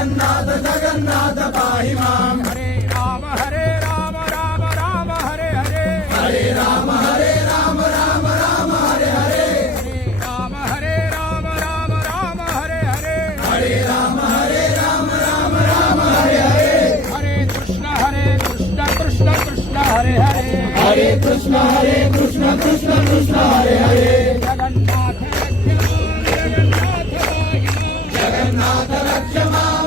जगन्नाथ जगन्नाथ पाहि मां हरे राम राम राम हरे हरे हरे राम राम राम हरे हरे हरे राम राम हरे हरे हरे राम राम राम हरे हरे हरे कृष्ण कृष्ण कृष्ण हरे हरे हरे कृष्ण कृष्ण कृष्ण हरे हरे जगन्नाथ रक्ष मां जगन्नाथ रक्ष मां